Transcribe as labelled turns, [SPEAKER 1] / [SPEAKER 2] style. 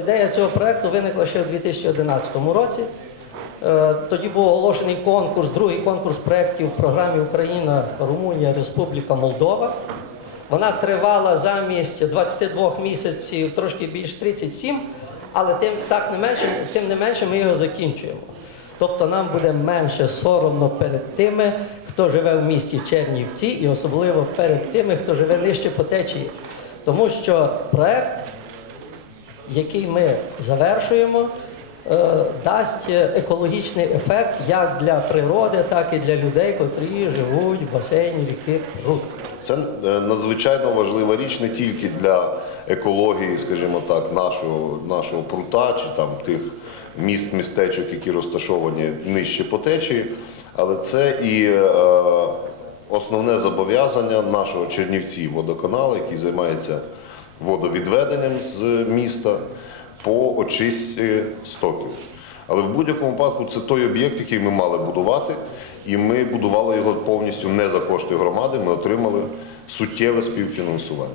[SPEAKER 1] Ідея цього проекту виникла ще в 2011 році. Е, Тоді був оголошений конкурс, другий конкурс проєктів в програмі Україна, Румунія, Республіка Молдова. Вона тривала замість 22 місяців, трошки більш 37, але тим, так не менше, тим не менше ми його закінчуємо. Тобто нам буде менше соромно перед тими, хто живе в місті Чернівці, і особливо перед тими, хто живе нижче по течії. Тому що проект який ми завершуємо, е, дасть екологічний ефект як для природи, так і для людей, котрі живуть в басейні ріки Прут.
[SPEAKER 2] Це е, надзвичайно важлива річ не тільки для екології, скажімо так, нашого, нашого прута чи там тих міст, містечок, які розташовані нижче по течії, але це і е, основне зобов'язання нашого Чернівці водоканалу, який займається водовідведенням з міста по очистці стоків. Але в будь-якому випадку це той об'єкт, який ми мали будувати, і ми будували його повністю не за кошти громади. Ми отримали суттєве співфінансування.